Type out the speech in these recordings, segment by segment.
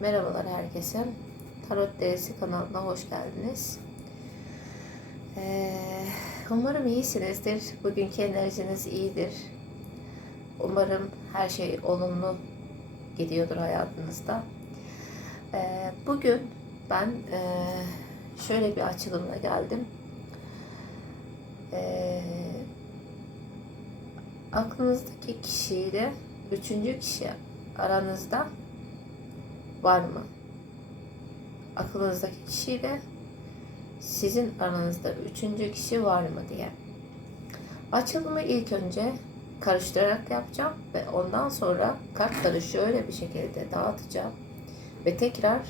Merhabalar herkese. Tarot Deresi kanalına hoş geldiniz. Ee, umarım iyisinizdir. Bugünkü enerjiniz iyidir. Umarım her şey olumlu gidiyordur hayatınızda. Ee, bugün ben e, şöyle bir açılımla geldim. Ee, aklınızdaki kişiyle üçüncü kişi aranızda var mı? Aklınızdaki kişiyle sizin aranızda üçüncü kişi var mı diye. Açılımı ilk önce karıştırarak yapacağım ve ondan sonra kartları şöyle bir şekilde dağıtacağım ve tekrar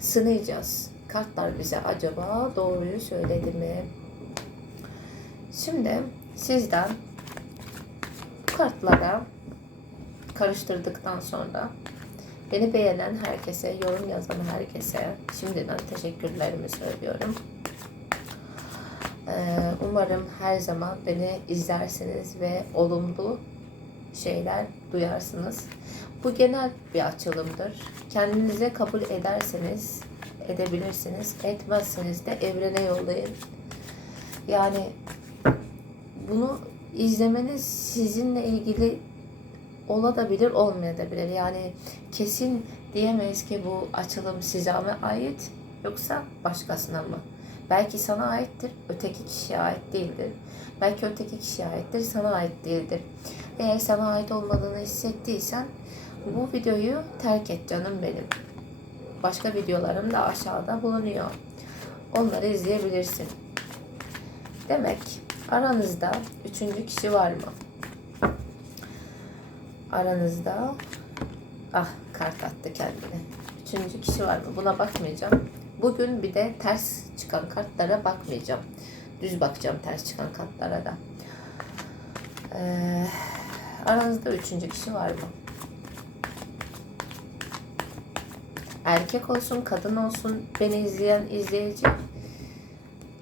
sınayacağız. Kartlar bize acaba doğruyu söyledi mi? Şimdi sizden bu kartlara karıştırdıktan sonra Beni beğenen herkese, yorum yazan herkese şimdiden teşekkürlerimi söylüyorum. Ee, umarım her zaman beni izlersiniz ve olumlu şeyler duyarsınız. Bu genel bir açılımdır. Kendinize kabul ederseniz edebilirsiniz. Etmezseniz de evrene yollayın. Yani bunu izlemeniz sizinle ilgili olabilir, olmayabilir. Yani kesin diyemeyiz ki bu açılım size mi ait yoksa başkasına mı? Belki sana aittir, öteki kişiye ait değildir. Belki öteki kişiye aittir, sana ait değildir. Eğer sana ait olmadığını hissettiysen bu videoyu terk et canım benim. Başka videolarım da aşağıda bulunuyor. Onları izleyebilirsin. Demek aranızda üçüncü kişi var mı? aranızda ah kart attı kendine. Üçüncü kişi var mı? Buna bakmayacağım. Bugün bir de ters çıkan kartlara bakmayacağım. Düz bakacağım ters çıkan kartlara da. Ee, aranızda üçüncü kişi var mı? Erkek olsun, kadın olsun, beni izleyen izleyici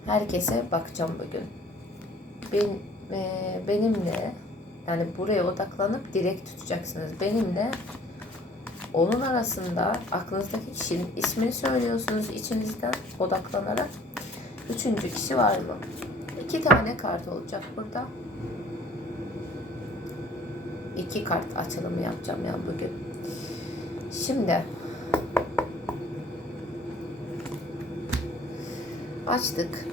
herkese bakacağım bugün. Ben, e, benimle yani buraya odaklanıp direkt tutacaksınız. Benimle onun arasında aklınızdaki kişinin ismini söylüyorsunuz içinizden odaklanarak. Üçüncü kişi var mı? İki tane kart olacak burada. İki kart açılımı yapacağım ya bugün. Şimdi açtık.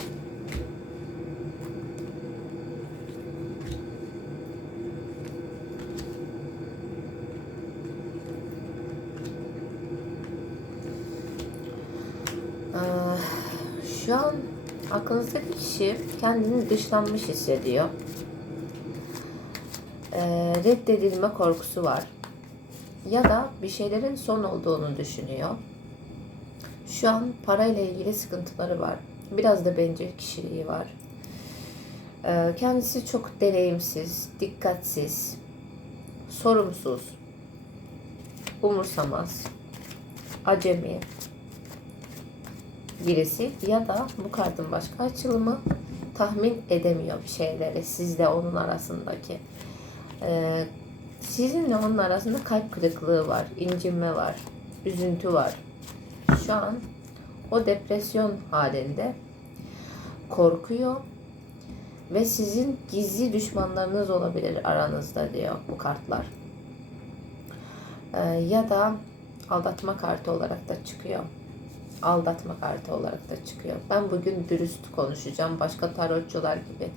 Şu an aklınızdaki kişi kendini dışlanmış hissediyor. Ee, reddedilme korkusu var. Ya da bir şeylerin son olduğunu düşünüyor. Şu an parayla ilgili sıkıntıları var. Biraz da bencil kişiliği var. Ee, kendisi çok deneyimsiz, dikkatsiz, sorumsuz, umursamaz, acemi, birisi ya da bu kartın başka açılımı tahmin edemiyor bir şeyleri sizle onun arasındaki. Ee, sizinle onun arasında kalp kırıklığı var, incinme var, üzüntü var. Şu an o depresyon halinde korkuyor ve sizin gizli düşmanlarınız olabilir aranızda diyor bu kartlar. Ee, ya da aldatma kartı olarak da çıkıyor aldatma kartı olarak da çıkıyor. Ben bugün dürüst konuşacağım. Başka tarotçular gibi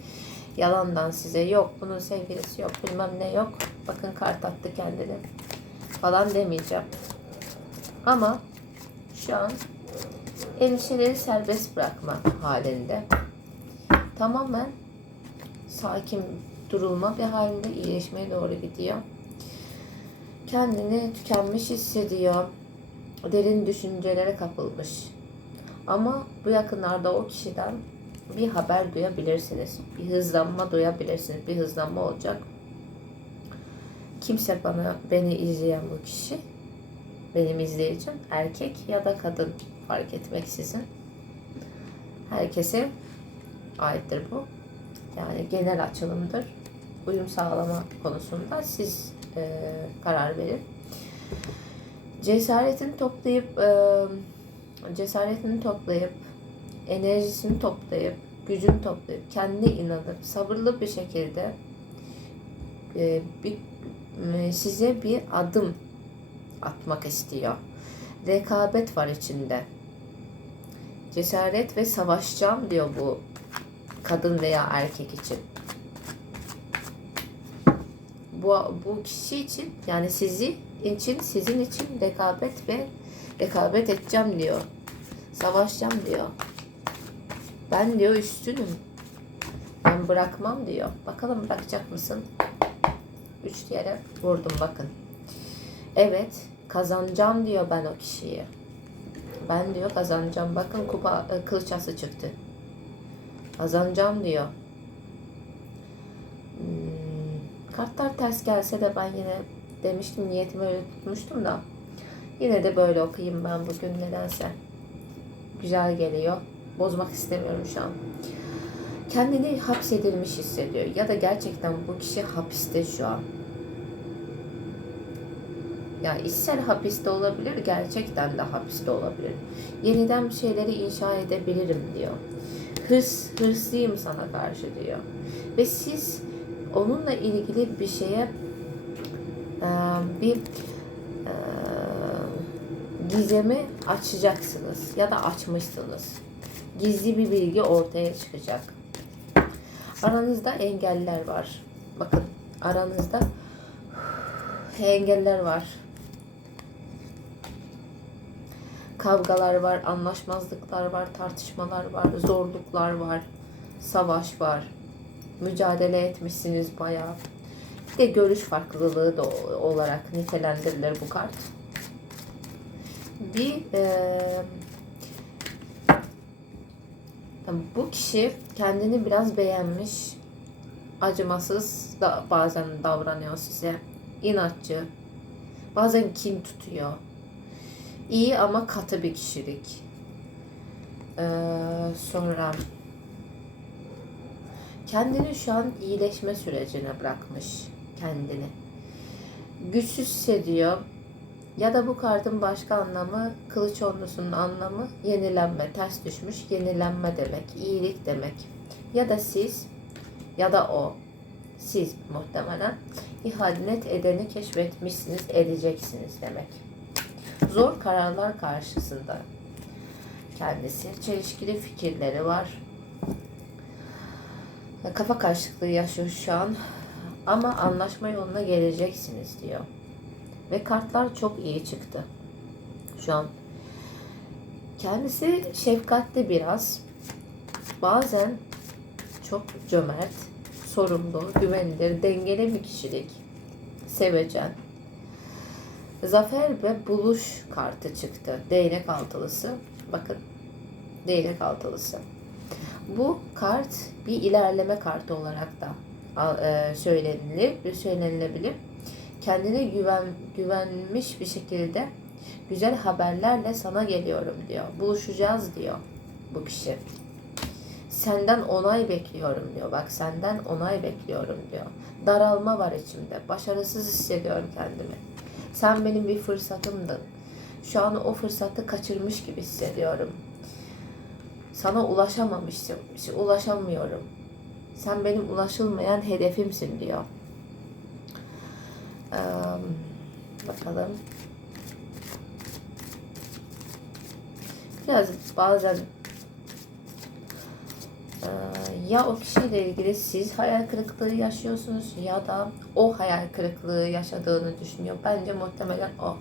yalandan size yok bunun sevgilisi yok bilmem ne yok. Bakın kart attı kendini falan demeyeceğim. Ama şu an endişeleri serbest bırakma halinde. Tamamen sakin durulma bir halinde iyileşmeye doğru gidiyor. Kendini tükenmiş hissediyor derin düşüncelere kapılmış. Ama bu yakınlarda o kişiden bir haber duyabilirsiniz. Bir hızlanma duyabilirsiniz. Bir hızlanma olacak. Kimse bana beni izleyen bu kişi benim izleyicim erkek ya da kadın fark etmeksizin herkese aittir bu. Yani genel açılımdır. Uyum sağlama konusunda siz e, karar verin. Cesaretini toplayıp e, cesaretini toplayıp enerjisini toplayıp gücünü toplayıp kendine inanıp sabırlı bir şekilde e, bir e, size bir adım atmak istiyor. Rekabet var içinde. Cesaret ve savaşacağım diyor bu kadın veya erkek için. Bu, bu kişi için yani sizi için sizin için rekabet ve rekabet edeceğim diyor. Savaşacağım diyor. Ben diyor üstünüm. Ben bırakmam diyor. Bakalım bırakacak mısın? Üç yere vurdum bakın. Evet kazanacağım diyor ben o kişiyi. Ben diyor kazanacağım. Bakın kupa e, kılıç ası çıktı. Kazanacağım diyor. Hmm, kartlar ters gelse de ben yine demiştim niyetimi öyle tutmuştum da. Yine de böyle okuyayım ben bugün nedense. Güzel geliyor. Bozmak istemiyorum şu an. Kendini hapsedilmiş hissediyor. Ya da gerçekten bu kişi hapiste şu an. Ya içsel hapiste olabilir, gerçekten de hapiste olabilir. Yeniden bir şeyleri inşa edebilirim diyor. Hırs, hırslıyım sana karşı diyor. Ve siz onunla ilgili bir şeye bir e, gizemi açacaksınız ya da açmışsınız. Gizli bir bilgi ortaya çıkacak. Aranızda engeller var. Bakın aranızda engeller var. Kavgalar var, anlaşmazlıklar var, tartışmalar var, zorluklar var, savaş var. Mücadele etmişsiniz bayağı. De görüş farklılığı da olarak nitelendirilir bu kart. Bir eee bu kişi kendini biraz beğenmiş, acımasız da bazen davranıyor size. inatçı, bazen kin tutuyor. İyi ama katı bir kişilik. Ee, sonra kendini şu an iyileşme sürecine bırakmış kendini. Güçsüz hissediyor. Ya da bu kartın başka anlamı, kılıç onlusunun anlamı yenilenme, ters düşmüş yenilenme demek, iyilik demek. Ya da siz ya da o, siz muhtemelen ihanet edeni keşfetmişsiniz, edeceksiniz demek. Zor kararlar karşısında kendisi, çelişkili fikirleri var. Kafa karışıklığı yaşıyor şu an ama anlaşma yoluna geleceksiniz diyor. Ve kartlar çok iyi çıktı. Şu an kendisi şefkatli biraz. Bazen çok cömert, sorumlu, güvenilir, dengeli bir kişilik. Sevecen. Zafer ve buluş kartı çıktı. Değnek altılısı. Bakın. Değnek altılısı. Bu kart bir ilerleme kartı olarak da söylenilir, söylenilebilir kendine güven güvenmiş bir şekilde güzel haberlerle sana geliyorum diyor. Buluşacağız diyor bu kişi. Senden onay bekliyorum diyor. Bak senden onay bekliyorum diyor. Daralma var içimde. Başarısız hissediyorum kendimi. Sen benim bir fırsatımdın. Şu an o fırsatı kaçırmış gibi hissediyorum. Sana ulaşamamıştım. Ulaşamıyorum. Sen benim ulaşılmayan hedefimsin diyor. Ee, bakalım. Biraz bazen e, ya o kişiyle ilgili siz hayal kırıklığı yaşıyorsunuz ya da o hayal kırıklığı yaşadığını düşünüyor. Bence muhtemelen o.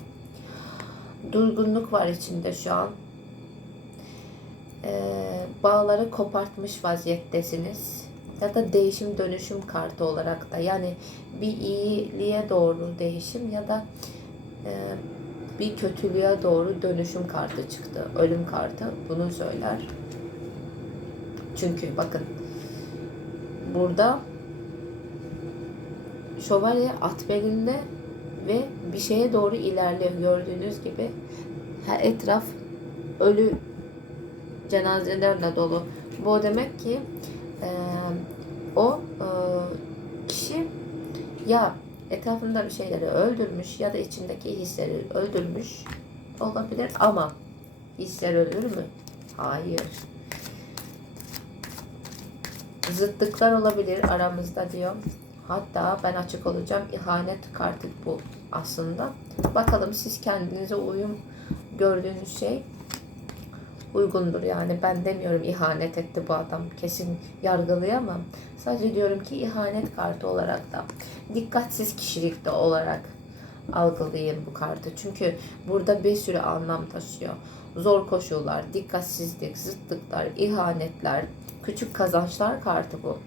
Durgunluk var içinde şu an. Ee, bağları kopartmış vaziyettesiniz ya da değişim dönüşüm kartı olarak da yani bir iyiliğe doğru değişim ya da e, bir kötülüğe doğru dönüşüm kartı çıktı. Ölüm kartı bunu söyler. Çünkü bakın burada şövalye at belinde ve bir şeye doğru ilerliyor. Gördüğünüz gibi her etraf ölü cenazelerle dolu. Bu demek ki e, o e, kişi ya etrafında bir şeyleri öldürmüş ya da içindeki hisleri öldürmüş olabilir ama hisler ölür mü? Hayır. Zıtlıklar olabilir aramızda diyor. Hatta ben açık olacağım ihanet kartı bu aslında. Bakalım siz kendinize uyum gördüğünüz şey uygundur yani ben demiyorum ihanet etti bu adam kesin yargılayamam. Sadece diyorum ki ihanet kartı olarak da dikkatsiz kişilikte olarak algılayın bu kartı. Çünkü burada bir sürü anlam taşıyor. Zor koşullar, dikkatsizlik, zıtlıklar, ihanetler, küçük kazançlar kartı bu.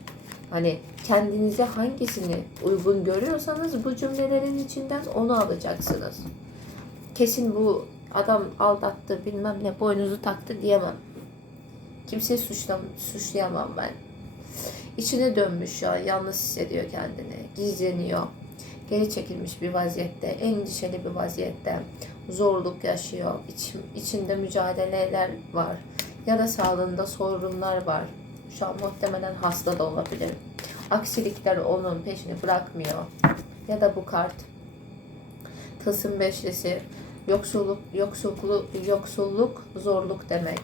Hani kendinize hangisini uygun görüyorsanız bu cümlelerin içinden onu alacaksınız. Kesin bu adam aldattı bilmem ne boynuzu taktı diyemem. Kimseyi suçlam suçlayamam ben. İçine dönmüş şu an yalnız hissediyor kendini. Gizleniyor. Geri çekilmiş bir vaziyette, endişeli bir vaziyette. Zorluk yaşıyor. İç, içinde mücadeleler var. Ya da sağlığında sorunlar var. Şu an muhtemelen hasta da olabilir. Aksilikler onun peşini bırakmıyor. Ya da bu kart Tılsım beşlisi yoksulluk, yoksulluk, yoksulluk, zorluk demek.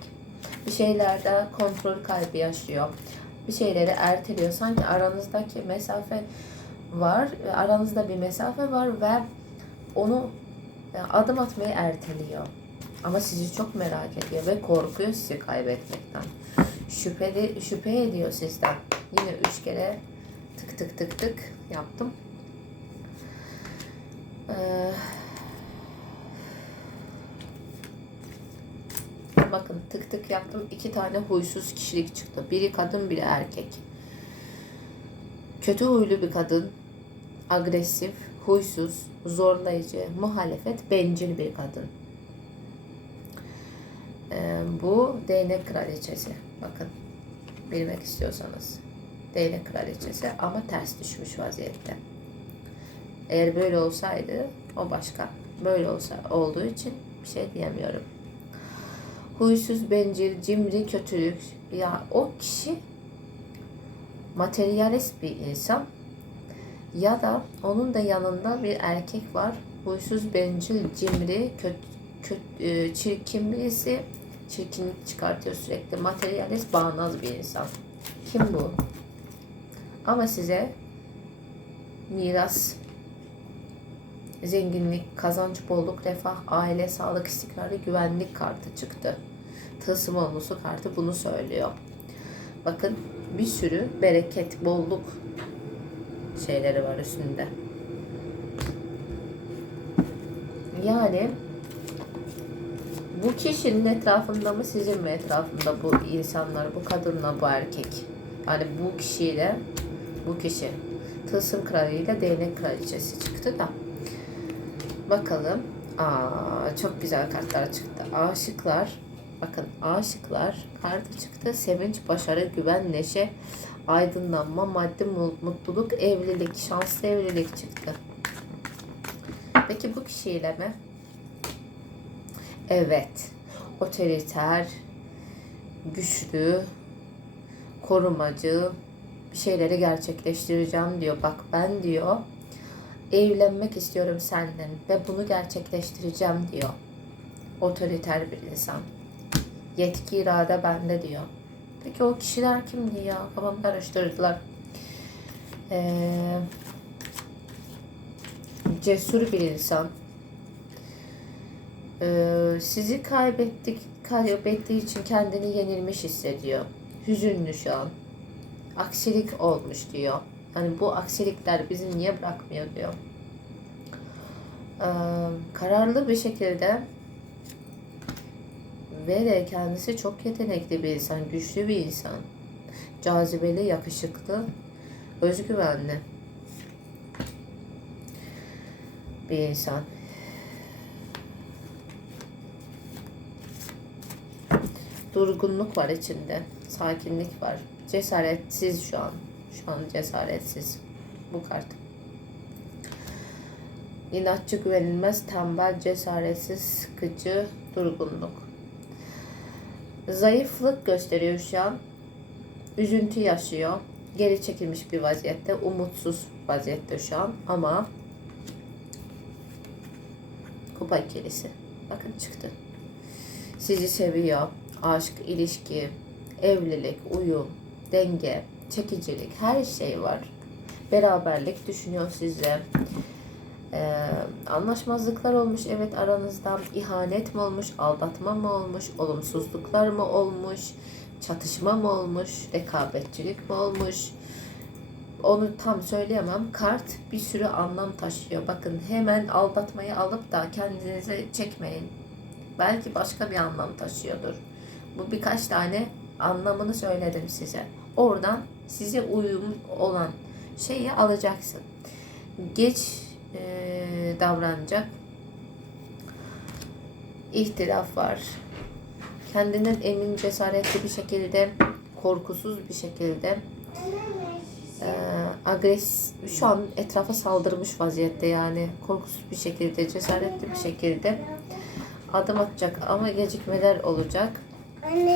Bir şeylerde kontrol kaybı yaşıyor. Bir şeyleri erteliyor. Sanki aranızdaki mesafe var, aranızda bir mesafe var ve onu e, adım atmayı erteliyor. Ama sizi çok merak ediyor ve korkuyor sizi kaybetmekten. Şüpheli, şüphe ediyor sizden. Yine üç kere tık tık tık tık yaptım. Ee, bakın tık tık yaptım. iki tane huysuz kişilik çıktı. Biri kadın biri erkek. Kötü huylu bir kadın. Agresif, huysuz, zorlayıcı, muhalefet, bencil bir kadın. Ee, bu değnek kraliçesi. Bakın bilmek istiyorsanız. Değnek kraliçesi ama ters düşmüş vaziyette. Eğer böyle olsaydı o başka. Böyle olsa olduğu için bir şey diyemiyorum. Huysuz, bencil, cimri, kötülük. Ya o kişi materyalist bir insan ya da onun da yanında bir erkek var. Huysuz, bencil, cimri, kötü, kötü, çirkin birisi. Çirkinlik çıkartıyor sürekli. Materyalist, bağnaz bir insan. Kim bu? Ama size miras, zenginlik, kazanç, bolluk, refah, aile, sağlık, istikrarı, güvenlik kartı çıktı. Tılsım olmusu kartı bunu söylüyor. Bakın bir sürü bereket, bolluk şeyleri var üstünde. Yani bu kişinin etrafında mı sizin mi etrafında bu insanlar, bu kadınla bu erkek? Yani bu kişiyle bu kişi. Tılsım kralıyla değnek kraliçesi çıktı da. Bakalım. Aa, çok güzel kartlar çıktı. Aşıklar. Bakın aşıklar kartı çıktı. Sevinç, başarı, güven, neşe, aydınlanma, maddi mutluluk, evlilik, şanslı evlilik çıktı. Peki bu kişiyle mi? Evet. Otoriter, güçlü, korumacı, bir şeyleri gerçekleştireceğim diyor. Bak ben diyor evlenmek istiyorum senden ve bunu gerçekleştireceğim diyor. Otoriter bir insan. Yetki irade bende diyor. Peki o kişiler kimdi ya? Kafamı karıştırdılar. Ee, cesur bir insan. Ee, sizi kaybettik, kaybettiği için kendini yenilmiş hissediyor. Hüzünlü şu an. Aksilik olmuş diyor. Yani bu aksilikler bizi niye bırakmıyor diyor. Ee, kararlı bir şekilde ve de kendisi çok yetenekli bir insan, güçlü bir insan. Cazibeli, yakışıklı, özgüvenli bir insan. Durgunluk var içinde, sakinlik var. Cesaretsiz şu an. Şu an cesaretsiz. Bu kart. İnatçı, güvenilmez, tembel, cesaretsiz, sıkıcı, durgunluk. Zayıflık gösteriyor şu an. Üzüntü yaşıyor. Geri çekilmiş bir vaziyette, umutsuz vaziyette şu an ama Kupa ikilisi. Bakın çıktı. Sizi seviyor. Aşk, ilişki, evlilik, uyum, denge, çekicilik her şey var. Beraberlik düşünüyor size. Ee, anlaşmazlıklar olmuş evet aranızda. ihanet mi olmuş, aldatma mı olmuş, olumsuzluklar mı olmuş, çatışma mı olmuş, rekabetçilik mi olmuş? Onu tam söyleyemem. Kart bir sürü anlam taşıyor. Bakın hemen aldatmayı alıp da kendinize çekmeyin. Belki başka bir anlam taşıyordur. Bu birkaç tane anlamını söyledim size. Oradan size uyum olan şeyi alacaksın. Geç eee, davranacak. İhtilaf var. Kendinden emin, cesaretli bir şekilde, korkusuz bir şekilde eee agres şu an etrafa saldırmış vaziyette yani korkusuz bir şekilde, cesaretli bir şekilde adım atacak ama gecikmeler olacak. Anne